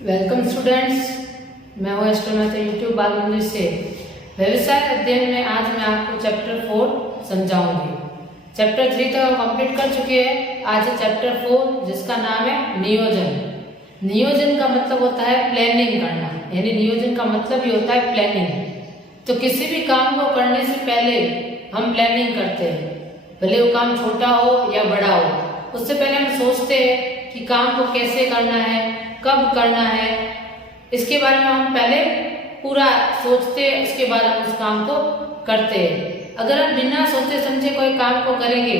Welcome students, मैं हूँ astronaut YouTube बाल मंदिर से। व्यवसाय अध्ययन में आज मैं आपको चैप्टर 4 समझाऊंगी। चैप्टर 3 तो कंप्लीट कर चुके हैं। आज है चैप्टर 4 जिसका नाम है नियोजन। नियोजन का मतलब होता है प्लानिंग करना, यानी नियोजन का मतलब ही होता है प्लानिंग। तो किसी भी काम को करने से पहले हम प्लानिंग करते हैं, भले वो काम छोटा हो या बड़ा हो। उससे पहले हम सोचते हैं कि काम को कैसे करना है, कब करना है, इसके बारे में हम पहले पूरा सोचते हैं, उसके बाद हम उस काम को करते हैं। अगर हम बिना सोचे समझे कोई काम को करेंगे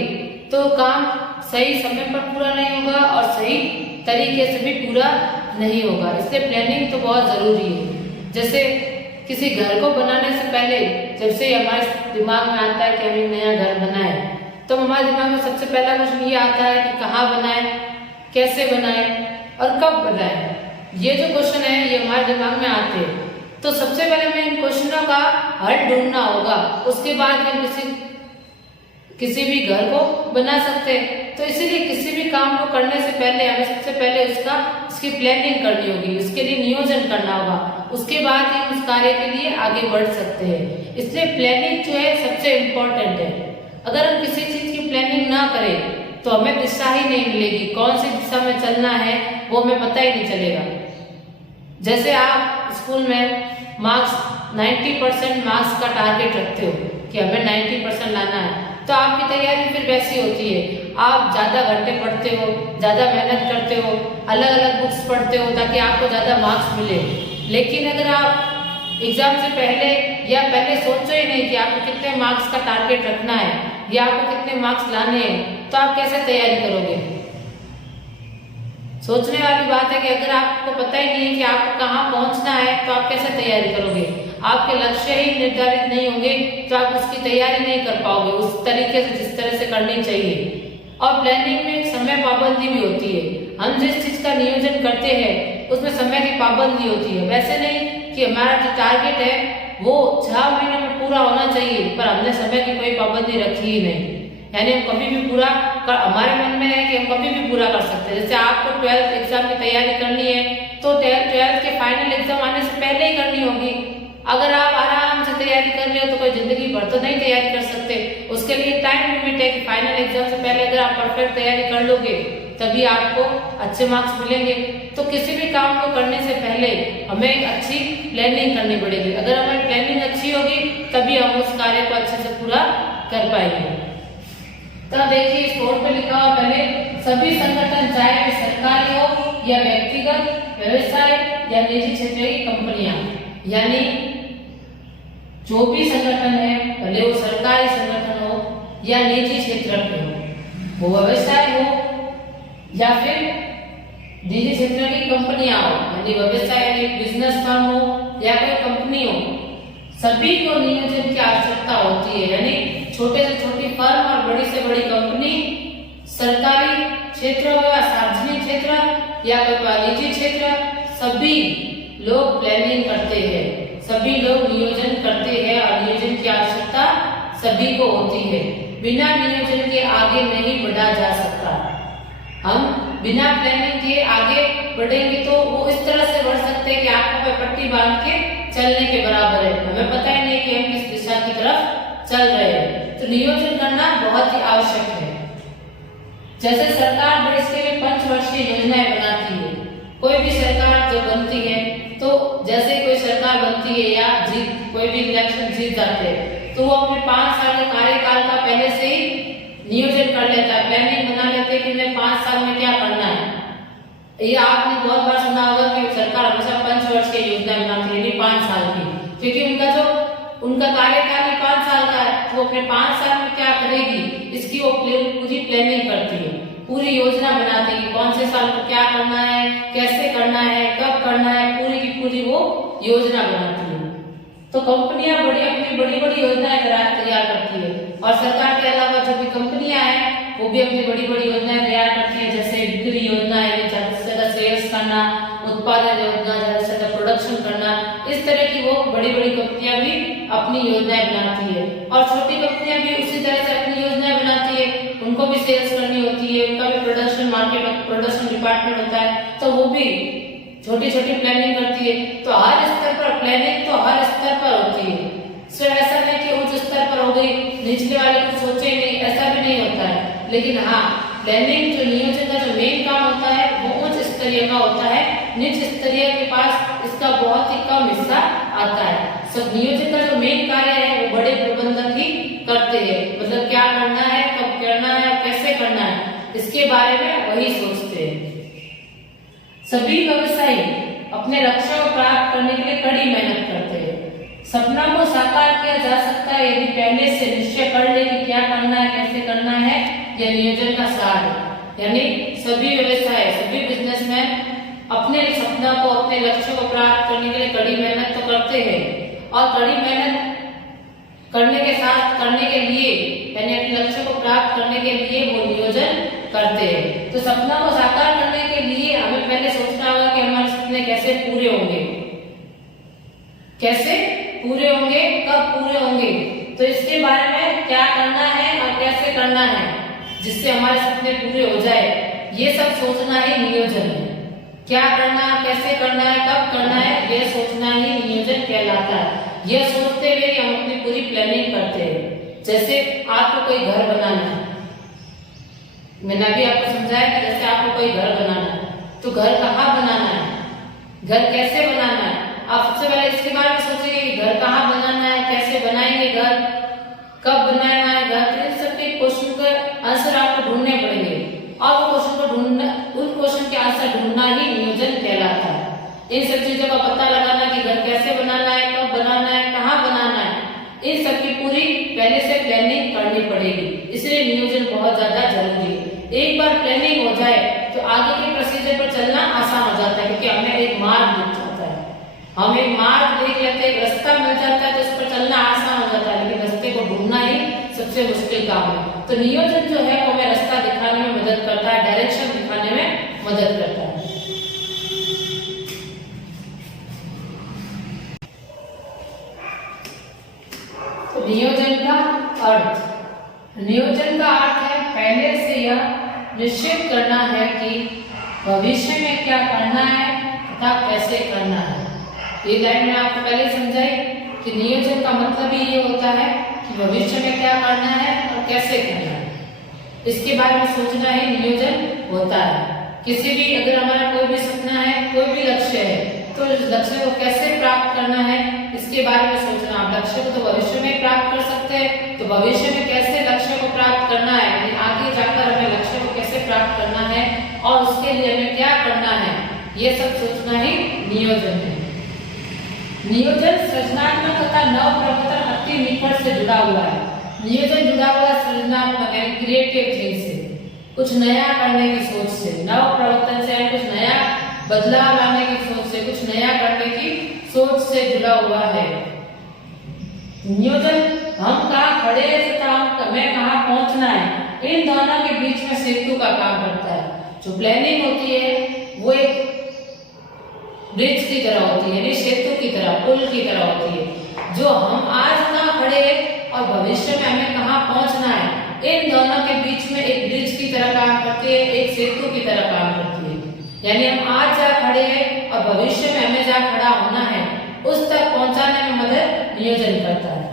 तो काम सही समय पर पूरा नहीं होगा और सही तरीके से भी पूरा नहीं होगा। इसलिए प्लानिंग तो बहुत जरूरी है। जैसे किसी घर को बनाने से पहले जब से हमारे दिमाग में आता है कि हम एक नया घर बनाए, तो हमारे दिमाग में सबसे पहला क्वेश्चन ये आता है कि कहाँ बनाए, कैसे बनाए और कब बनाए। ये जो क्वेश्चन है ये हमारे दिमाग में आते हैं। तो सबसे पहले हमें इन क्वेश्चनों का हल ढूंढना होगा, उसके बाद हम किसी भी घर को बना सकते हैं। तो इसीलिए किसी भी काम को करने से पहले हमें सबसे पहले उसकी प्लानिंग करनी होगी, उसके लिए नियोजन करना होगा। उसके बाद ही उस कार्य के लिए आगे बढ़ सकते हैं। इसलिए प्लानिंग जो है सबसे इम्पोर्टेंट है। अगर हम किसी चीज की प्लानिंग ना करें तो हमें दिशा ही नहीं मिलेगी, कौन सी दिशा में चलना है वो हमें पता ही नहीं चलेगा। जैसे आप स्कूल में मार्क्स 90% मार्क्स का टारगेट रखते हो कि हमें 90% लाना है, तो आपकी तैयारी फिर वैसी होती है। आप ज्यादा घंटे पढ़ते हो, ज्यादा मेहनत करते हो, अलग अलग बुक्स पढ़ते हो ताकि आपको ज्यादा मार्क्स मिले। लेकिन अगर आप एग्जाम से पहले या पहले सोचो ही नहीं कि आपको कितने मार्क्स का टारगेट रखना है या आपको कितने मार्क्स लाने हैं, तो आप कैसे तैयारी करोगे। सोचने वाली बात है कि अगर आपको पता ही नहीं है कि आपको कहाँ पहुंचना है तो आप कैसे तैयारी करोगे। आपके लक्ष्य ही निर्धारित नहीं होंगे तो आप उसकी तैयारी नहीं कर पाओगे उस तरीके से जिस तरह से करनी चाहिए। और प्लानिंग में समय पाबंदी भी होती है। हम जिस चीज का नियोजन करते हैं उसमें समय की पाबंदी होती है। वैसे नहीं कि हमारा जो टारगेट है वो 6 महीने में पूरा होना चाहिए, पर हमने समय की कोई पाबंदी रखी ही नहीं। यानी हम कभी भी पूरा हमारे मन में है कि हम कभी भी पूरा कर सकते हैं। जैसे आपको 12th एग्जाम की तैयारी करनी है तो 12th के फाइनल एग्जाम आने से पहले ही करनी होगी। अगर आप आराम से तैयारी कर रहे हो तो कोई जिंदगी भर तो नहीं तैयारी कर सकते। उसके लिए टाइम लिमिट है कि फाइनल एग्जाम से पहले अगर आप परफेक्ट तैयारी कर लोगे तभी आपको अच्छे मार्क्स मिलेंगे। तो किसी भी काम को करने से पहले हमें एक अच्छी प्लानिंग करनी पड़ेगी। अगर हमारी प्लानिंग अच्छी होगी तभी हम उस कार्य को अच्छे से पूरा कर पाएंगे। तो देखिए इस बोर्ड पे लिखा हुआ पहले, सभी संगठन चाहे वे सरकारी हो या व्यक्तिगत, व्यवसाय या निजी क्षेत्र की कंपनियां, यानी जो भी संगठन है भले वो सरकारी संगठन हो या निजी क्षेत्र के हो, वो व्यवसाय हो या फिर निजी क्षेत्र की कंपनियां हो, यानी व्यवसाय यानी बिजनेस फर्म हो या कोई कंपनी हो, सभी को नियोजन की आवश्यकता होती है। यानी छोटे से छोटी फर्म और बड़ी से बड़ी कंपनी, सरकारी क्षेत्र या सार्वजनिक क्षेत्र या कोई निजी क्षेत्र, सभी लोग प्लानिंग करते हैं, सभी लोग नियोजन करते हैं और नियोजन की आवश्यकता सभी को होती है। बिना नियोजन के आगे नहीं बढ़ा जा सकता। हम बिना प्लानिंग के आगे बढ़ेंगे तो वो इस तरह से बढ़ सकते हैं कि आंखों पे पट्टी बांध के चलने के बराबर है। हमें पता ही नहीं कि हम किस दिशा की तरफ चल रहे हैं। तो नियोजन करना बहुत ही आवश्यक है। जैसे सरकार देश के लिए 5 वर्षीय योजनाएं बनाती है। कोई भी सरकार जो बनती है तो जैसे कोई सरकार बनती है या कोई भी इलेक्शन जीत जाते हैं तो वो अपने 5 साल के कार्यकाल का पहले से ही नियोजन कर लेता है, प्लानिंग बना लेते हैं कि मैं 5 साल में क्या करना है। ये आपने बहुत बार सुना होगा कि सरकार हमेशा 5 वर्ष की योजना बनाती है, 5 साल की, क्योंकि उनका कार्यकाल 5 साल का है। वो अपने 5 साल में क्या करेगी इसकी वो पूरी प्लानिंग करती है, पूरी योजना बनाती है। कौन से साल को क्या करना है, कैसे करना है, कब करना है, पूरी की पूरी वो योजना बनाती है। तो कंपनियां अपनी बड़ी बड़ी योजनाएं तैयार करती है और सरकार के अलावा जो भी कंपनियां हैं वो भी अपनी बड़ी बड़ी योजनाएं तैयार करती है। जैसे बिक्री योजना है, ज्यादा से ज्यादा सेल्स करना, उत्पादन योजना, ज्यादा से ज्यादा प्रोडक्शन करना, इस तरह की वो बड़ी बड़ी कंपनियां भी अपनी योजनाएं बनाती है। और छोटी कंपनियां भी उसी तरह से अपनी योजनाएं बनाती है, उनको भी सेल्स करनी होती है, उनका भी प्रोडक्शन डिपार्टमेंट होता है, तो वो भी छोटी छोटी प्लानिंग करती है। तो हर स्तर पर प्लानिंग तो हर स्तर पर होती है। सिर्फ ऐसा नहीं कि उच्च स्तर पर हो गई, निचले वाले कुछ सोचे नहीं, ऐसा भी नहीं होता है। लेकिन हाँ, प्लानिंग जो नियोजन का जो मेन काम होता है वो उच्च स्तरीय का होता है। निचले स्तरीय के पास इसका बहुत ही कम हिस्सा आता है। सब नियोजन का जो मेन कार्य है वो बड़े प्रबंधक ही करते हैं। मतलब क्या करना है, कब करना है, कैसे करना है, इसके बारे में वही सोचते हैं। सभी व्यवसायी अपने लक्ष्यों को प्राप्त करने के लिए कड़ी मेहनत करते हैं। सपना को साकार किया जा सकता है यदि पहले से निश्चय कर ले कि क्या करना है, कैसे करना है। यह नियोजन का सार है। यानी सभी व्यवसाय, सभी बिजनेसमैन अपने सपना को, अपने लक्ष्य को प्राप्त करने के लिए कड़ी मेहनत तो करते हैं, और कड़ी मेहनत करने के साथ करने के लिए, यानी अपने लक्ष्य को प्राप्त करने के लिए वो नियोजन करते हैं। तो सपना को साकार करने के लिए हमें पहले सोचना होगा कि हमारे सपने कैसे पूरे होंगे, कैसे पूरे होंगे, कब पूरे होंगे। तो इसके बारे में क्या करना है और कैसे करना है जिससे हमारे सपने पूरे हो जाए, ये सब सोचना ही नियोजन है। क्या करना, कैसे करना है, कब करना है, यह सोचना ही नियोजन कहलाता है। यह सोचते हुए हम अपनी पूरी प्लानिंग करते हैं। जैसे आपको कोई घर बनाना है, मैंने अभी आपको समझाया कि जैसे आपको कोई घर बनाना है, तो घर कहाँ बनाना है, घर कैसे बनाना है। आप सबसे पहले इसके बारे में सोचेंगे कि घर कहाँ बनाना है, कैसे बनाएंगे घर, कब बनाना है घर। तो इन सबके क्वेश्चन का आंसर आपको ढूंढने पड़ेंगे, और वो क्वेश्चन को ढूंढना, उन क्वेश्चन के आंसर ढूंढना ही नियोजन कहलाता है। इन सब चीजों का पता लगाना कि घर कैसे बनाना है, कब बनाना है, कहाँ बनाना है, इन सब की पूरी पहले से प्लानिंग करनी पड़ेगी। इसलिए नियोजन बहुत ज्यादा जरूरी है। एक बार प्लानिंग हो जाए तो आगे के प्रोसीजर पर चलना आसान हो जाता है, क्योंकि हमें एक मार्ग दिख जाता है, हम एक मार्ग देख लेते हैं, रास्ता मिल जाता है, तो उस पर चलना आसान हो जाता है। लेकिन रास्ते को ढूंढना ही सबसे मुश्किल काम है। तो नियोजन जो है वो हमें रास्ता दिखाने में मदद करता है, डायरेक्शन दिखाने में मदद करता है। तो नियोजन का अर्थ, नियोजन का अर्थ है पहले से यह निश्चित करना है कि भविष्य में क्या करना है तथा कैसे करना है। ये लाइन में आपको पहले समझाई कि नियोजन का मतलब ही ये होता है कि भविष्य में क्या करना है और कैसे करना है, इसके बारे में सोचना ही नियोजन होता है। किसी भी, अगर हमारा कोई भी सपना है, कोई भी लक्ष्य है, तो इस लक्ष्य को कैसे प्राप्त करना है इसके बारे में सोचना। आप लक्ष्य को तो भविष्य में प्राप्त कर सकते हैं, तो भविष्य में कैसे लक्ष्य को प्राप्त करना है, यानी आगे जाकर हमें लक्ष्य को कैसे प्राप्त करना है और उसके लिए हमें क्या करना है, ये सब सोचना ही नियोजन है। नियोजन सृजनात्मक तथा नव प्रवर्तन अति निकट से जुड़ा हुआ है। नियोजन जुड़ा हुआ सृजनात्मक यानी क्रिएटिव थिंग से, कुछ नया करने की सोच से, नव प्रवर्तन से कुछ नया बदलाव लाने की सोच से, कुछ नया करने की सोच से जुड़ा हुआ है। नियोजन हम कहाँ खड़े हैं तथा हमें कहाँ पहुंचना है, इन दोनों के बीच में सेतु का काम करता है। जो प्लानिंग होती है वो एक ब्रिज की तरह होती है, यानी सेतु की तरह, पुल की तरह होती है। जो हम आज कहाँ खड़े हैं और भविष्य में हमें कहाँ पहुंचना है, इन दोनों के बीच में एक ब्रिज की तरह काम करती है, एक सेतु की तरह काम करती है। यानी हम आज जहाँ खड़े हैं और भविष्य में हमें जहाँ खड़ा होना है उस तक पहुंचाने में मदद नियोजन करता है।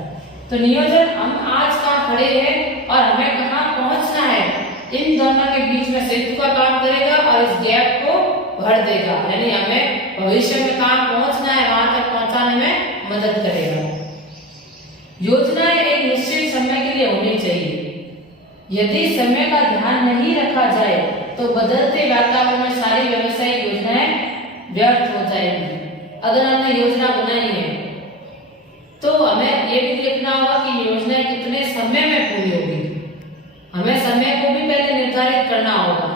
तो नियोजन हम आज कहाँ खड़े हैं और हमें कहाँ पहुंचना है, इन दोनों के बीच में सेतु का काम करेगा और इस गैप को भर देगा। यानी हमें भविष्य में कहाँ पहुंचना है वहां तक पहुंचाने में मदद करेगा। योजनाएं एक निश्चित समय के लिए होनी चाहिए। यदि समय का ध्यान नहीं रखा जाए तो बदलते वातावरण में सारी व्यवसायिक योजनाएं व्यर्थ हो जाएंगी। अगर हमने योजना बनाई है तो हमें ये भी देखना होगा कि योजना कितने समय में पूरी होगी। हमें समय को भी पहले निर्धारित करना होगा।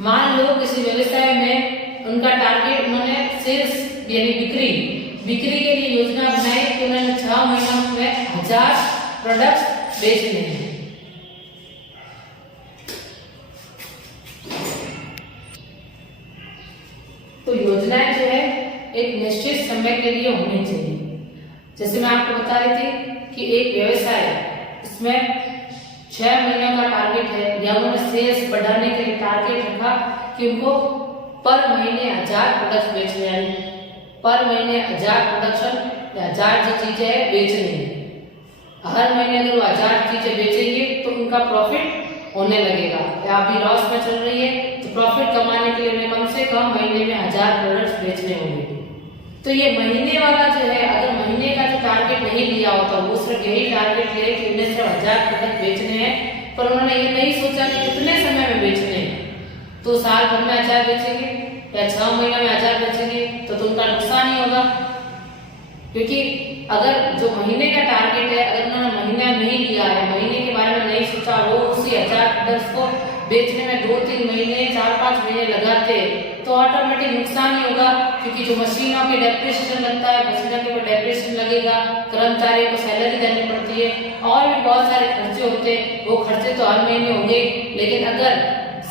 मान लो किसी व्यवसाय में उनका टारगेट, उन्होंने सेल्स यानी बिक्री के लिए योजना बनाई कि उन्होंने 6 महीनों में 1000 प्रोडक्ट्स बेचने हैं। तो योजनाएं जो है एक निश्चित समय के लिए होनी चाहिए। जैसे मैं आपको बता रही थी कि एक व्यवसाय, इसमें 6 महीने का टारगेट है, या उन्होंने सेल्स बढ़ाने के लिए टारगेट रखा कि उनको पर महीने 1000 प्रोडक्ट बेचने, यानी पर महीने 1000 प्रोडक्शन या 1000 जो चीजें है बेचनी है। हर महीने अगर वो 1000 चीजें बेचेंगे तो उनका प्रॉफिट होने लगेगा। या अभी लॉस में चल रही है तो प्रॉफिट कमाने के लिए उन्हें कम से कम महीने में 1000 प्रोडक्ट्स बेचने होंगे। तो ये महीने वाला जो है, अगर महीने का जो टारगेट नहीं लिया होता, वो सिर्फ यही टारगेट ले कि उन्हें सिर्फ 1000 प्रोडक्ट बेचने हैं, पर उन्होंने ये नहीं सोचा कि कितने समय में बेचने हैं। तो साल भर में 1000 बेचेंगे या 6 महीने में 1000 बेचेंगे तो उनका नुकसान ही होगा। क्योंकि अगर जो महीने का टारगेट है, अगर उन्होंने महीना नहीं लिया है, महीने के बारे में नहीं सोचा, वो उसी 1000 प्रोडक्ट्स को बेचने में 2-3 महीने 4-5 महीने लगाते तो ऑटोमेटिक नुकसान ही होगा। क्योंकि जो मशीनों के डेप्रिसिएशन लगता है, मशीनों के ऊपर डेप्रिसिएशन लगेगा, कर्मचारियों को सैलरी देनी पड़ती है और भी बहुत सारे खर्चे होते हैं। वो खर्चे तो हर महीने होंगे, लेकिन अगर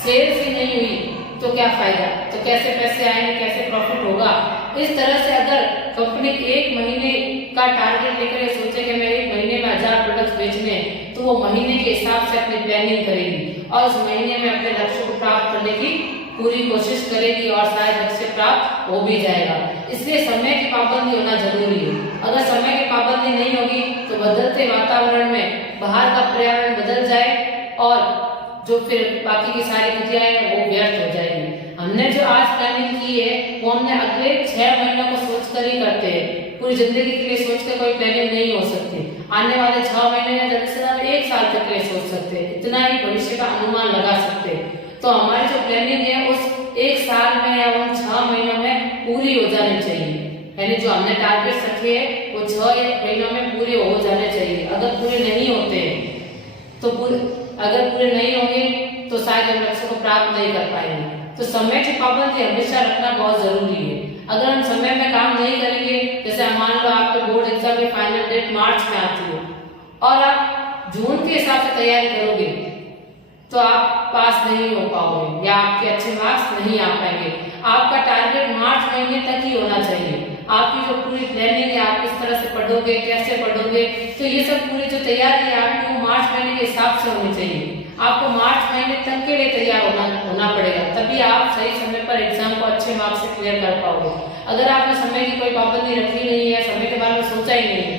सेल्स ही नहीं हुई तो क्या फायदा, तो कैसे पैसे आएंगे, कैसे प्रॉफिट होगा। इस तरह से अगर कंपनी 1 महीने का टारगेट लेकर ये सोचे कि मैं 1 महीने में 1000 प्रोडक्ट्स बेचने हैं, तो वो महीने के हिसाब से अपनी प्लानिंग करेगी और उस महीने में अपने लक्ष्य को प्राप्त करने की पूरी कोशिश करेगी और शायद लक्ष्य प्राप्त हो भी जाएगा। इसलिए समय की पाबंदी होना जरूरी है। अगर समय की पाबंदी नहीं होगी तो बदलते वातावरण में बाहर का पर्यावरण बदल जाए और जो फिर बाकी की सारी क्रियाएं हैं वो व्यर्थ हो जाएगी। हमने जो आज प्लानिंग की है वो हमने अगले 6 महीनों को सोचकर ही करते हैं। पूरी जिंदगी के लिए सोच कर कोई प्लानिंग नहीं हो सकती। आने वाले 6 महीने या ज्यादा से ज्यादा 1 साल तक के लिए सोच सकते हैं, इतना ही भविष्य का अनुमान लगा सकते हैं। तो हमारी जो प्लानिंग है उस 1 साल में या उन 6 महीनों में पूरी हो जानी चाहिए। यानी जो हमने टारगेट रखे हैं वो 6 महीनों में पूरे हो जाने चाहिए। अगर पूरे नहीं होते तो अगर पूरे नहीं होंगे तो शायद हम लक्ष्य को प्राप्त नहीं कर पाएंगे। तो समय की पाबंदी हमेशा रखना बहुत जरूरी है। अगर हम समय में काम नहीं करेंगे, जैसे मान लो आपके बोर्ड एग्जाम की फाइनल डेट मार्च में आती है और आप जून के हिसाब से तैयारी करोगे तो आप पास नहीं हो पाओगे या आपके अच्छे मार्क्स नहीं आ पाएंगे। आपका टारगेट मार्च महीने तक ही होना चाहिए। आपकी जो पूरी प्लानिंग है, आप किस तरह से पढ़ोगे, कैसे पढ़ोगे, तो ये सब पूरी जो तैयारी है आपकी वो मार्च महीने के हिसाब से होनी चाहिए। आपको मार्च महीने तक के लिए तैयार होना पड़ेगा, तभी आप सही समय पर एग्जाम को अच्छे मार्क्स से क्लियर कर पाओगे। अगर आपने समय की कोई पाबंदी रखी नहीं है, समय के बारे में सोचा ही नहीं है,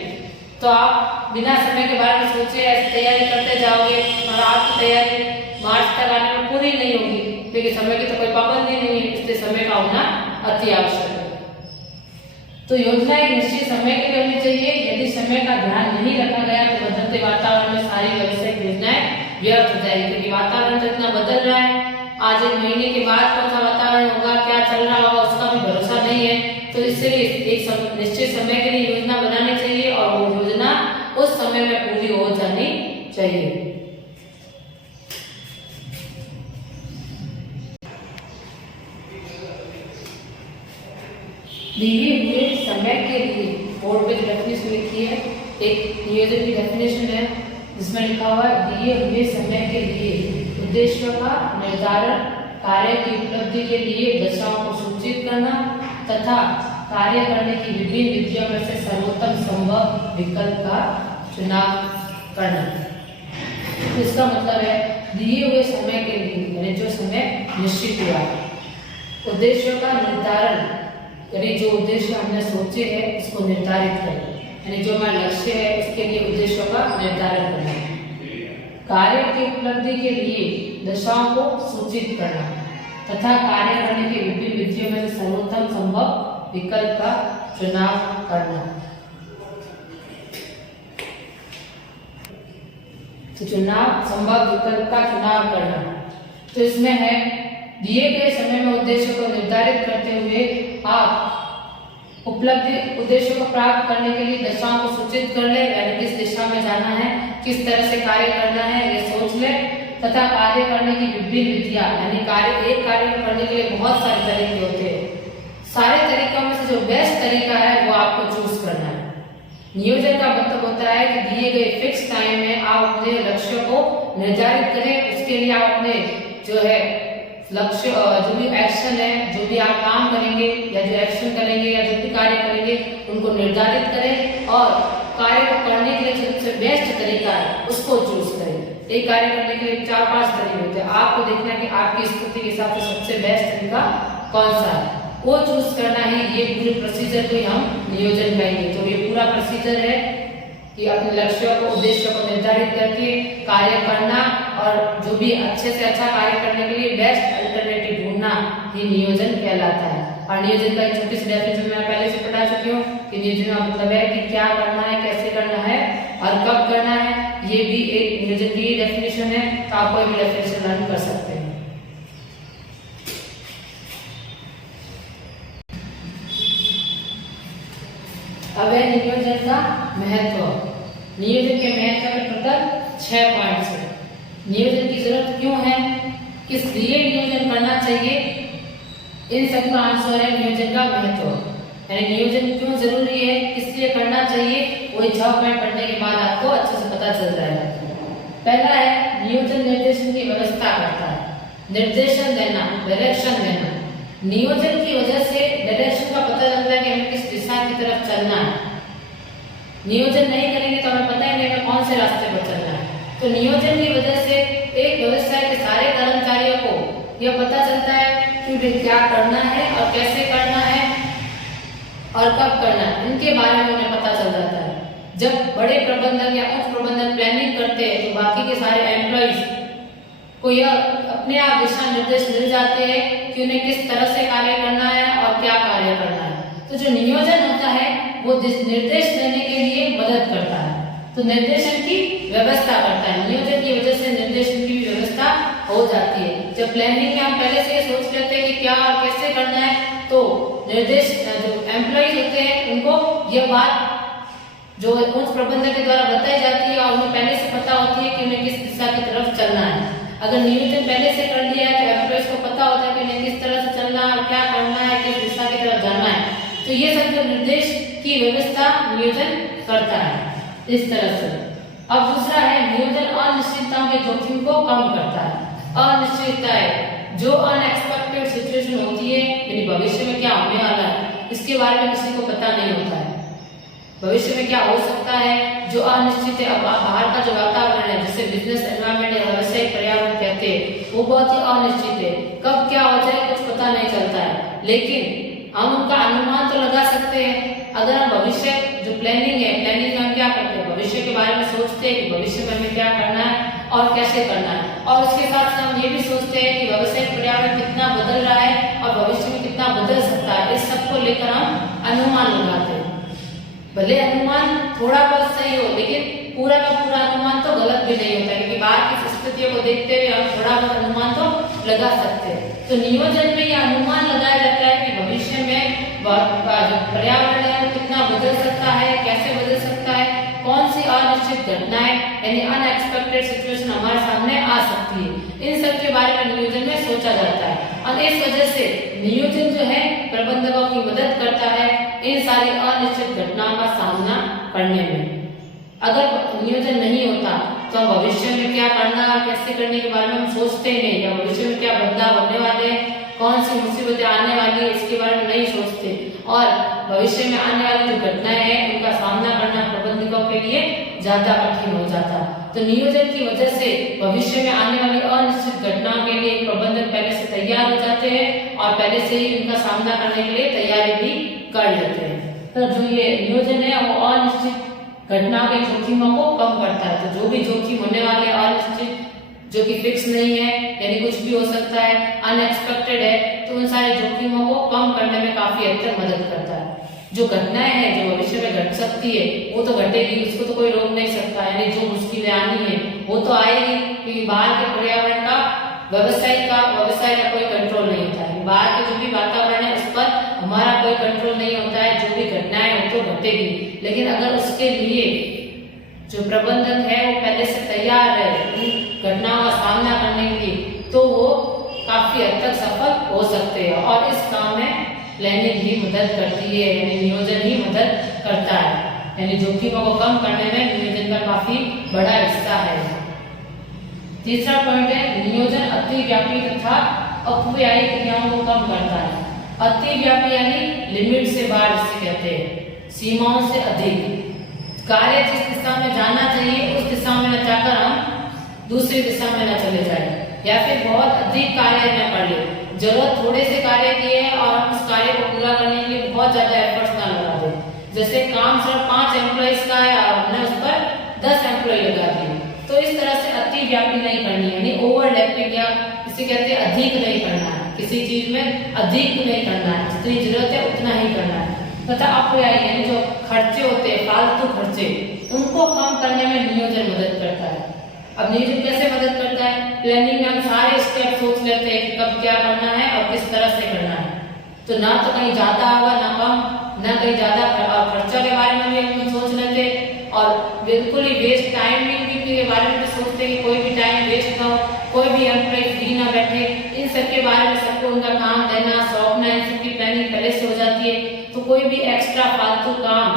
तो आप बिना समय के बारे में सोचे ऐसी तैयारी करते जाओगे और आपकी तैयारी मार्च तक आने में पूरी नहीं होगी, क्योंकि समय की तो कोई पाबंदी नहीं है। इसलिए समय का होना अति आवश्यक है। तो योजना एक निश्चित समय के लिए होनी चाहिए। यदि समय का ध्यान नहीं रखा गया तो बदलते वातावरण में सारी व्यावसायिक योजनाएं व्यर्थ हो जाएगी। क्योंकि वातावरण तो इतना बदल रहा है, आज 1 महीने के बाद कौन सा वातावरण होगा, क्या चल रहा होगा, उसका भी भरोसा नहीं है। तो इससे एक निश्चित समय के लिए योजना बनानी चाहिए और वो योजना उस समय में पूरी हो जानी चाहिए। दिए हुए समय के लिए बोर्ड पे डेफिनेशन लिखी है, एक नियोजन की डेफिनेशन है जिसमें लिखा हुआ है दिए हुए समय के लिए उद्देश्यों का निर्धारण, कार्य की उपलब्धि के लिए दशाओं को सूचित करना तथा कार्य करने की विभिन्न विधियों में से सर्वोत्तम संभव विकल्प का चुनाव करना। तो इसका मतलब है दिए हुए समय के लिए, यानी जो समय निश्चित हुआ, उद्देश्यों का निर्धारण, यानी जो उद्देश्य हमने सोचे हैं उसको निर्धारित करें, यानी जो हमारा लक्ष्य है उसके लिए उद्देश्यों का निर्धारण करना। कार्य की उपलब्धि के लिए दशाओं को सूचित करना तथा कार्य करने की विभिन्न विधियों में से सर्वोत्तम संभव विकल्प का चुनाव करना। तो चुनाव, संभव विकल्प का चुनाव करना, तो इसमें है दिए गए समय में उद्देश्य को निर्धारित करते हुए आप उपलब्धि उद्देश्यों को प्राप्त करने के लिए दशाओं को सूचित कर ले, यानी किस दिशा में जाना है, किस तरह से कार्य करना है ये सोच ले तथा कार्य करने की विभिन्न विधियां, यानी एक कार्य को करने के लिए बहुत सारे तरीके होते हैं, सारे तरीकों में से जो बेस्ट तरीका है वो आपको चूज करना है। नियोजन का मतलब होता है कि दिए गए फिक्स टाइम में आप अपने लक्ष्य को निर्धारित करें, उसके लिए आप अपने जो है लक्ष्य, जो भी एक्शन है, जो भी आप काम करेंगे या जो एक्शन करेंगे या जो भी कार्य करेंगे उनको निर्धारित करें और कार्य को करने के लिए जो सबसे बेस्ट तरीका है उसको चूज करें। एक कार्य करने के लिए 4-5 तरीके होते हैं, आपको देखना है कि आपकी स्थिति के हिसाब से सबसे बेस्ट तरीका कौन सा है वो चूज करना है। ये पूरे प्रोसीजर को हम नियोजन कहेंगे। तो ये पूरा प्रोसीजर है कि अपने लक्ष्यों को उद्देश्य को निर्धारित करके कार्य करना और जो भी अच्छे से अच्छा कार्य करने के लिए बेस्ट अल्टरनेटिव ढूंढना ही नियोजन कहलाता है। और नियोजन का एक छोटी सी डेफिनेशन मैं पहले से पढ़ा चुकी हूँ कि नियोजन का मतलब है कि क्या करना है, कैसे करना है और कब करना है। ये भी एक नियोजन की डेफिनेशन है, तो आप कोई भी डेफिनेशन लर्न कर सकते हैं। अब है नियोजन का महत्व। नियोजन के महत्व के टोटल 6 पॉइंट्स है। नियोजन की जरूरत क्यों है, किस लिए नियोजन करना चाहिए, इन सब का आंसर है नियोजन का महत्व। यानी नियोजन क्यों जरूरी है, किस लिए करना चाहिए, वही 6 पॉइंट पढ़ने के बाद आपको अच्छे से पता चल जाएगा। पहला है नियोजन निर्देशन की व्यवस्था करता है। निर्देशन देना, डायरेक्शन देना। नियोजन की वजह से डायरेक्शन का पता चलता है कि हमें किस दिशा की तरफ चलना है। नियोजन नहीं करेंगे तो हमें पता ही नहीं हमें कौन से रास्ते पर चलना है। तो नियोजन की वजह से एक व्यवसाय के सारे कर्मचारियों को यह पता चलता है कि उन्हें क्या करना है और कैसे करना है और कब करना है, इनके बारे में उन्हें पता चल जाता है। जब बड़े प्रबंधक या उच्च प्रबंधक प्लानिंग करते हैं तो बाकी के सारे एम्प्लॉइज को यह अपने आप दिशा निर्देश मिल जाते हैं कि उन्हें किस तरह से कार्य करना है और क्या कार्य करना है। तो जो नियोजन होता है वो निर्देश देने के लिए मदद करता है, तो निर्देशन की व्यवस्था करता है। नियोजन की वजह से निर्देशन की भी व्यवस्था हो जाती है। जब प्लानिंग में हम पहले से सोच लेते हैं कि क्या और कैसे करना है, तो निर्देश जो एम्प्लॉइज होते हैं उनको यह बात जो उच्च प्रबंधक के द्वारा बताई जाती है और उन्हें पहले से पता होती है कि उन्हें किस दिशा की तरफ चलना है। अगर नियोजन पहले से कर लिया है तो एम्प्लॉइज को पता होता है कि उन्हें किस तरह से चलना है, क्या करना है, किस दिशा की तरफ जाना है। तो ये सब जो निर्देश की व्यवस्था नियोजन करता है इस तरह से। अब दूसरा है नियोजन अनिश्चितताओं के जोखिम को कम करता है। अनिश्चितताएं जो अनएक्सपेक्टेड सिचुएशन होती है, यानी भविष्य में क्या होने वाला है इसके बारे में किसी को पता नहीं होता है। भविष्य में क्या हो सकता है जो अनिश्चित है। अब बाहर का जो वातावरण है जिसे बिजनेस एनवायरनमेंट या व्यावसायिक पर्यावरण कहते हैं वो बहुत ही अनिश्चित है। कब क्या हो जाए कुछ पता नहीं चलता है, लेकिन हम उनका अनुमान तो लगा सकते हैं। अगर हम भविष्य जो प्लानिंग है, प्लानिंग हम क्या करते हैं, भविष्य के बारे में सोचते हैं कि भविष्य में हमें क्या करना है और कैसे करना है, और उसके साथ हम ये भी सोचते हैं कि व्यावसायिक पर्यावरण कितना बदल रहा है और भविष्य में कितना बदल सकता है। इस सब को लेकर हम अनुमान लगाते हैं। भले अनुमान थोड़ा बहुत सही हो, लेकिन पूरा का पूरा अनुमान तो गलत भी नहीं होता, क्योंकि बाहर की स्थितियों को देखते हुए हम थोड़ा बहुत अनुमान तो लगा सकते हैं। तो नियोजन में यह अनुमान लगाया जाता है कि भविष्य में जो पर्यावरण है वो कितना बदल सकता है, कैसे बदल सकता है, कौन सी अनिश्चित घटनाएं यानी अनएक्सपेक्टेड सिचुएशन हमारे सामने आ सकती है। इन सब के बारे में नियोजन में सोचा जाता है और इस वजह से नियोजन जो है प्रबंधकों की मदद करता है इन सारी अनिश्चित घटनाओं का सामना करने में। अगर नियोजन नहीं होता तो हम भविष्य में क्या करना और कैसे करने के बारे में हम सोचते नहीं, या भविष्य में क्या बदलाव होने वाले हैं, कौन सी मुसीबतें आने वाली है इसके बारे में नहीं सोचते, और भविष्य में आने वाली जो घटनाएं हैं उनका सामना करना प्रबंधकों के लिए ज्यादा कठिन हो जाता। तो नियोजन की वजह से भविष्य में आने वाली अनिश्चित घटनाओं के लिए प्रबंधक पहले से तैयार हो जाते हैं और पहले से ही उनका सामना करने के लिए तैयारी भी कर लेते हैं। तो जो ये नियोजन है वो अनिश्चित घटनाओं के जोखिमों को कम करता है। तो जो भी जोखिम होने वाले अनिश्चित जो कि फिक्स नहीं है, यानी कुछ भी हो सकता है, अनएक्सपेक्टेड है, तो उन सारे जोखिमों को कम करने में काफी हद तक मदद करता है। जो घटनाएं हैं जो भविष्य में घट सकती है वो तो घटेगी, उसको तो कोई रोक नहीं सकता, यानी जो मुश्किलें आनी है वो तो आएगी, क्योंकि बाहर के पर्यावरण का व्यवसाय का कोई कंट्रोल नहीं होता है। बाहर के जो भी वातावरण है उस पर हमारा कोई कंट्रोल नहीं होता है, जो भी घटनाएं हो तो घटेगी। लेकिन अगर उसके लिए जो प्रबंधक है वो पहले से तैयार है घटनाओं का सामना करने के लिए, तो वो काफी हद तक सफल हो सकते हैं। और इस काम में प्लानिंग ही मदद करती है, यानी नियोजन ही मदद करता है, यानी जोखिमों को कम करने में नियोजन का काफी बड़ा हिस्सा है। तीसरा पॉइंट है नियोजन अतिव्यापी तथा अपव्ययी क्रियाओं को कम करता है। अतिव्यापी यानी लिमिट से बाहर जिसे कहते हैं, सीमाओं से अधिक। कार्य जिस दिशा में जाना चाहिए उस दिशा में न जाकर हम दूसरी दिशा में न चले जाए, या फिर बहुत अधिक कार्य न कर ले जरूरत थोड़े से कार्य की है और हम उस कार्य को पूरा करने के लिए बहुत ज्यादा एफर्ट्स ना लगा दें। जैसे काम सिर्फ 5 एम्प्लॉइज का है और हमने उस पर 10 एम्प्लॉय लगा दिए, तो इस तरह से अति व्यापी नहीं करनी है, यानी ओवरलैपिंग या इसे कहते हैं अधिक नहीं करना है, किसी चीज में अधिक नहीं करना है, जितनी जरूरत है उतना ही करना है। तथा अपव्यय यानी जो खर्चे होते हैं फालतू खर्चे, उनको कम करने में नियोजन मदद करता है। अब नियोजन कैसे मदद करता है? प्लानिंग में हम सारे स्टेप सोच लेते हैं कि कब क्या करना है और किस तरह से करना है, तो ना तो कहीं ज्यादा होगा ना कम, ना कहीं ज्यादा खर्चा के बारे में भी हम सोच लेते और बिल्कुल ही वेस्ट टाइमिंग के बारे में सोचते हैं कि कोई भी टाइम वेस्ट ना हो, कोई भी एम्प्लॉय फ्री ना बैठे, इन सब के बारे में सबको उनका काम देना सौंपना, इन सब की प्लानिंग पहले से हो जाती है, तो कोई भी एक्स्ट्रा फालतू काम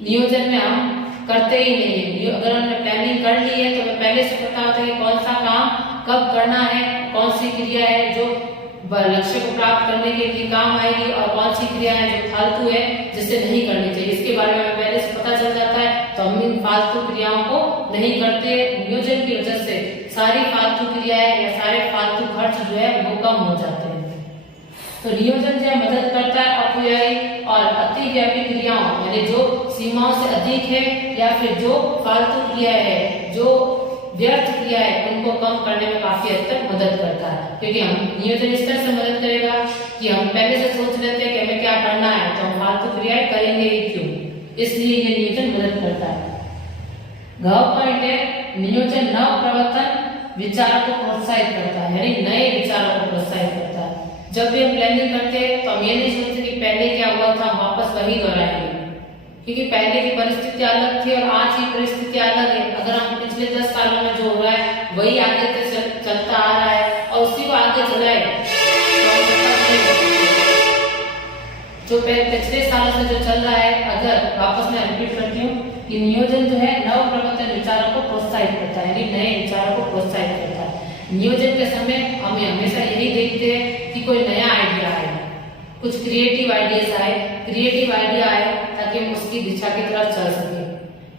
नियोजन में हम करते ही नहीं है। अगर हमने प्लानिंग कर ली है तो हमें पहले से पता होता है कि कौन सा काम कब करना है, कौन सी क्रिया है जो लक्ष्य को प्राप्त करने के लिए काम आएगी और कौन सी क्रिया है जो फालतू है जिसे नहीं करनी चाहिए, इसके बारे में पहले से पता चल जाता है, तो हम इन फालतू क्रियाओं को नहीं करते। नियोजन की वजह से सारी फालतू क्रियाएं या सारे फालतू खर्च जो है वो कम हो जाते हैं। तो नियोजन जो है मदद करता है अपव्यय और अति व्यापी क्रियाओं यानी जो सीमाओं से अधिक है या फिर जो फालतू क्रिया है, जो व्यर्थ क्रिया है, उनको कम करने में काफी हद तक मदद करता है। क्योंकि हम नियोजन इस तरह से मदद करेगा कि हम पहले से सोच लेते हैं कि हमें क्या करना है, तो हम फालतू क्रियाएं करेंगे ही क्यों, इसलिए ये नियोजन मदद करता है। घ पॉइंट है नियोजन नव प्रवर्तन विचार को प्रोत्साहित करता है, यानी नए विचारों को प्रोत्साहित करता है। जब भी हम प्लानिंग करते हैं तो हम ये नहीं सोचते कि पहले क्या हुआ था हम वापस वही दोहराएंगे, क्योंकि पहले की परिस्थिति अलग थी और आज की परिस्थिति अलग है। अगर हम पिछले 10 सालों में जो हो रहा है वही आगे चलता आ रहा है और उसी को आगे चलाए तो जो पिछले सालों से जो चल रहा है, अगर वापस मैं रिपीट करती हूँ कि नियोजन जो है नव प्रवर्तन विचारों को प्रोत्साहित करता है, यानी नए विचारों को प्रोत्साहित करता है। नियोजन के समय हमें हमेशा यही देखते हैं कि कोई नया आइडिया आए, कुछ क्रिएटिव आइडिया आए ताकि हम उसकी दिशा की तरफ चल सके,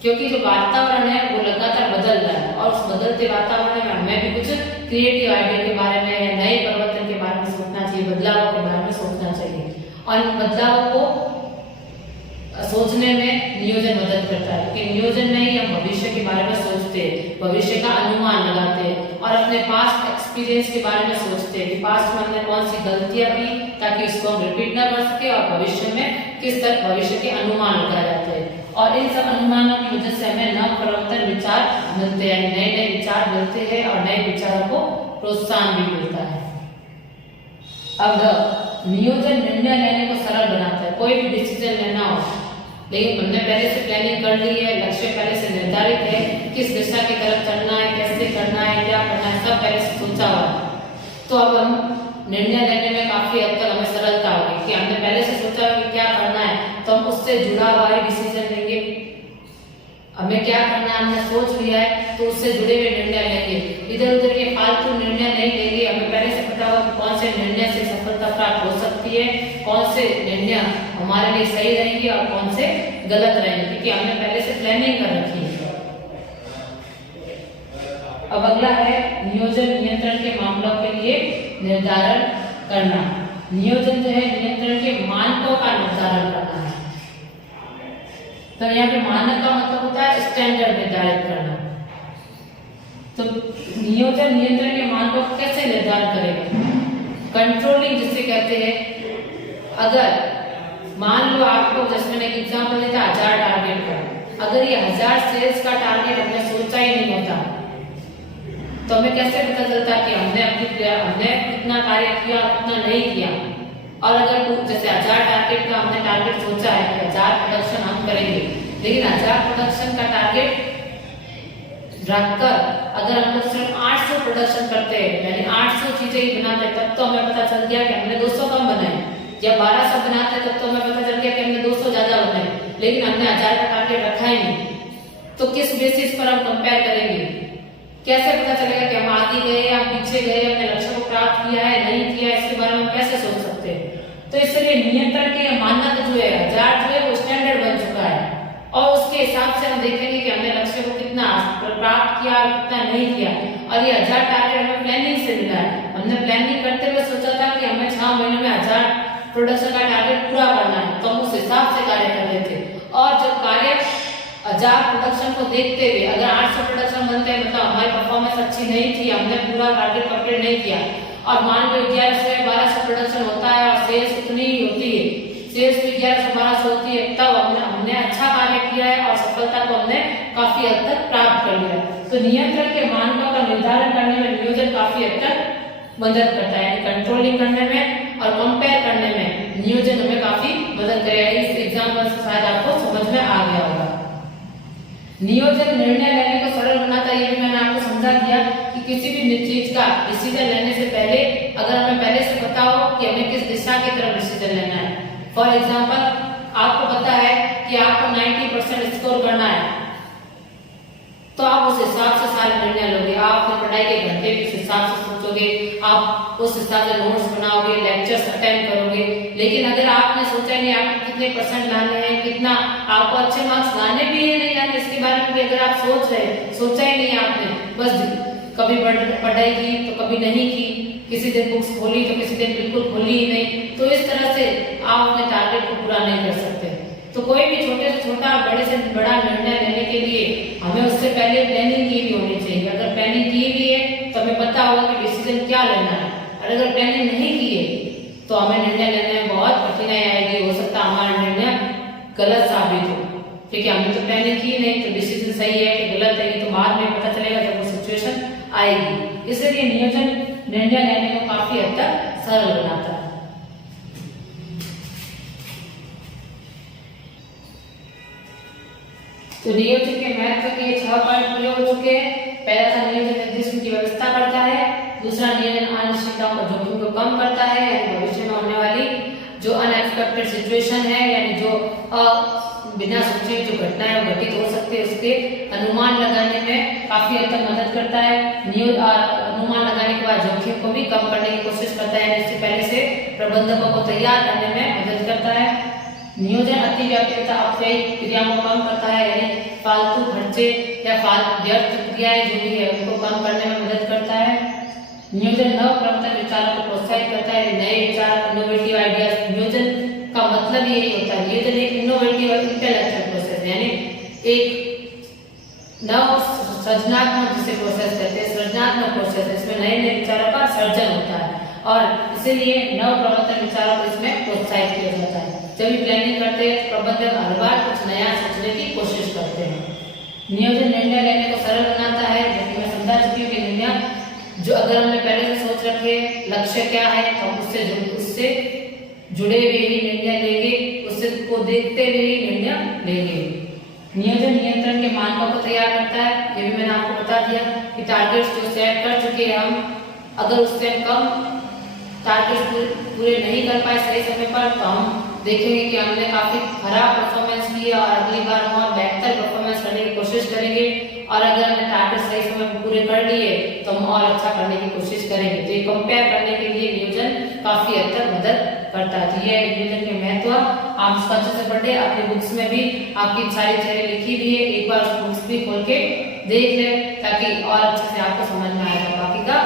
क्योंकि जो वातावरण है वो लगातार बदल रहा है और उस बदलते वातावरण में हमें भी कुछ क्रिएटिव आइडिया के बारे में, नए परिवर्तन के बारे में सोचना चाहिए, बदलाव के बारे में सोचना चाहिए। और इन बदलाव को सोचने में नियोजन मदद करता है, कि नियोजन में ही हम भविष्य के बारे में सोचते हैं, भविष्य का अनुमान लगाते हैं और अपने पास्ट एक्सपीरियंस के बारे में सोचते हैं कि पास्ट में हमने कौन सी गलतियां की ताकि इसको हम रिपीट ना कर सके और भविष्य में किस तरह भविष्य के अनुमान लगाए जाते हैं। और इन सब अनुमानों की वजह से हमें नव प्रवर्तन विचार मिलते हैं, नए नए विचार मिलते हैं और नए विचारों को प्रोत्साहन भी मिलता है। अब नियोजन निर्णय लेने को सरल बनाता है, कोई भी डिसीजन लेना हो, लेकिन हमने पहले से प्लानिंग कर ली है, लक्ष्य पहले से निर्धारित है, किस दिशा की तरफ चलना है, कैसे करना है, क्या करना है, सब पहले से सोचा हुआ है, तो अब हम निर्णय लेने में काफी हद तक हमें सरलता होगी कि हमने पहले से सोचा कि क्या करना है, तो हम उससे जुड़ा हुआ ही डिसीजन लेंगे। हमें क्या करना है हमने सोच लिया है तो उससे जुड़े हुए निर्णय लेंगे, इधर उधर के फालतू निर्णय नहीं लेंगे। हमें पहले से पता होगा कि कौन से निर्णय से सफलता प्राप्त हो सकती है, कौन से निर्णय हमारे लिए सही रहेंगे और कौन से गलत रहेंगे, क्योंकि हमने पहले से प्लानिंग कर रखी है। अब अगला है नियोजन नियंत्रण के मामलों के लिए निर्धारण करना। नियोजन जो है नियंत्रण के मानकों का निर्धारण करना है। तो यहाँ पे मानक का मतलब होता है स्टैंडर्ड निर्धारित करना। तो नियोजन नियंत्रण के मानकों को कैसे निर्धारण करेंगे? कंट्रोलिंग जिसे कहते हैं। अगर मान लो आपको, जैसे मैंने एक एग्जांपल दिया था 1000 टारगेट का, अगर ये 1000 सेल्स का टारगेट हमने सोचा ही नहीं होता तो हमें कैसे पता चलता कि हमने कितना कार्य किया और कितना नहीं किया। और अगर जैसे 1000 टारगेट का हमने टारगेट सोचा है कि 1000 प्रोडक्शन हम करेंगे, लेकिन 1000 प्रोडक्शन का टारगेट रखकर अगर हम लोग सिर्फ 800 प्रोडक्शन करते हैं, यानी 800 चीजें ही बनाते, तब तो हमें पता चल गया कि हमने 200 कम बनाए। जब 1200 बनाते तब तो हमें पता चल गया कि हमने 200 ज्यादा बनाए, लेकिन हमने 1000 का टारगेट रखा ही नहीं। तो किस बेसिस पर हम कंपेयर करेंगे? कैसे पता चलेगा कि हम आगे गए या पीछे गए, अपने लक्ष्य को प्राप्त किया है नहीं किया, इसके बारे में कैसे सोच सकते हैं? तो इसलिए नियंत्रण के मानक जो है 1000 जो है वो स्टैंडर्ड बन चुका है और उसके हिसाब से हम देखेंगे कि हमने लक्ष्य को कितना प्राप्त किया और कितना नहीं किया। और ये 1000 टारगेट हमें प्लानिंग से मिला है। हमने प्लानिंग करते हुए सोचा था कि हमें 6 महीनों में 1000 प्रोडक्शन का टारगेट पूरा करना है, तो हम उस हिसाब से कार्य कर रहे थे। और जब कार्य 1000 प्रोडक्शन को देखते हुए अगर 800 प्रोडक्शन बनते हैं, मतलब हमारी परफॉर्मेंस अच्छी नहीं थी, हमने पूरा टारगेट कंप्लीट नहीं किया, और मान लो 1100 या 1200 प्रोडक्शन होता है और सेल्स उतनी ही होती है, सेल्स भी 1100-1200 होती है, तब हमने अच्छा कार्य किया है और सफलता को हमने काफी हद तक प्राप्त कर लिया है। तो नियंत्रण के मानकों का निर्धारण करने में नियोजन काफी हद तक मदद करता है। कंट्रोलिंग करने में और कंपेयर करने में नियोजन हमें काफी मदद करेगा। इस एग्जाम्पल से शायद आपको समझ में आ गया होगा। नियोजन निर्णय लेने को सरल बनाता है, ये भी मैंने आपको समझा दिया कि किसी भी चीज का डिसीजन लेने से पहले अगर हमें पहले से पता हो कि हमें किस दिशा की तरफ डिसीजन लेना है। फॉर एग्जाम्पल, आपको पता है कि आपको 90% स्कोर करना है, तो आप उस हिसाब से सारे निर्णय लोगे। आप अपने पढ़ाई के घंटे भी उस हिसाब से सोचोगे, आप उस हिसाब से नोट्स बनाओगे, लेक्चर्स अटेंड करोगे। लेकिन अगर आपने सोचा नहीं आपको कितने परसेंट लाने हैं, कितना आपको अच्छे मार्क्स लाने भी है नहीं लाने, इसके बारे में भी अगर आप सोचा ही नहीं आपने, बस कभी पढ़ाई की तो कभी नहीं की, किसी दिन बुक्स खोली तो किसी दिन बिल्कुल खोली ही नहीं, तो इस तरह से आप अपने टारगेट को पूरा नहीं कर सकते। तो कोई भी छोटे से छोटा बड़े से बड़ा निर्णय लेने के लिए हमें उससे पहले प्लानिंग की भी होनी चाहिए। अगर प्लानिंग की भी है तो हमें पता होगा कि डिसीजन क्या लेना है, और अगर प्लानिंग नहीं की है तो हमें निर्णय लेने में बहुत कठिनाई आएगी। हो सकता है हमारा निर्णय गलत साबित हो, क्योंकि हमने तो प्लानिंग की नहीं, तो डिसीजन सही है कि गलत है तो बाद में पता चलेगा जब वो सिचुएशन आएगी। इसलिए नियोजन निर्णय लेने को काफी हद तक सरल बनाता है। तो नियोजन के महत्व के 6 पॉइंट पूरे हो चुके हैं। पहला था नियोजन निर्देशन की व्यवस्था करता है, दूसरा नियोजन अनिश्चितताओं और जोखिम को कम करता है, यानी भविष्य में होने वाली जो अनएक्सपेक्टेड सिचुएशन है, यानी जो बिना सोचे जो घटनाएं घटित हो सकती है उसके अनुमान लगाने में काफी हद तक मदद करता है। अनुमान लगाने के बाद जोखिम को भी कम करने की कोशिश करता है, इससे पहले से प्रबंधकों को तैयार करने में मदद करता है। नियोजन अतिव्याप्यता अपव्यय क्रियाओं को कम करता है, यानी फालतू खर्चे या व्यर्थ क्रियाएं जो भी है उनको कम करने में मदद करता है। नियोजन नवप्रवर्तक विचारों को प्रोत्साहित करता है, नए विचार, इनोवेटिव आइडियाज। नियोजन का मतलब यही होता है, नियोजन एक इनोवेटिव और इंटेलेक्चुअल प्रोसेस है, यानी एक नव सृजनात्मक जिसे प्रोसेस कहते हैं, सृजनात्मक प्रोसेस, इसमें नए नए विचारों का सर्जन होता है और इसीलिए नव प्रवर्तन विचारों को इसमें प्रोत्साहित किया जाता है। जब भी प्लानिंग करते हैं प्रबंधक हर बार कुछ नया सोचने की कोशिश करते हैं। नियोजन निर्णय लेने को सरल बनाता है, जबकि मैं समझा चुकी हूँ कि निर्णय जो अगर हमने पहले से सोच रखे लक्ष्य क्या है तो हम उससे जुड़े हुए ही निर्णय लेंगे, उससे को देखते हुए ही निर्णय लेंगे। नियोजन नियंत्रण के मानकों को तैयार करता है, ये भी मैंने आपको बता दिया कि टारगेट्स जो सेट कर चुके हैं हम, अगर उससे कम टारगेट्स पूरे नहीं कर पाए सही समय पर तो हम देखेंगे कि हमने काफी खराब परफॉर्मेंस की और अगली बार हम बेहतर परफॉर्मेंस करने की कोशिश करेंगे, और अगर हमने टारगेट सही समय पर पूरे कर लिए तो हम और अच्छा करने की कोशिश करेंगे। तो ये कंपेयर करने के लिए नियोजन काफी हद तक मदद करता है। तो ये नियोजन के महत्व आप इसको अच्छे से पढ़े, अपनी बुक्स में भी आपकी सारी चीजें लिखी हुई है, एक बार उस बुक्स भी खोल के देख ले ताकि और अच्छे से आपको समझ में आएगा बाकी का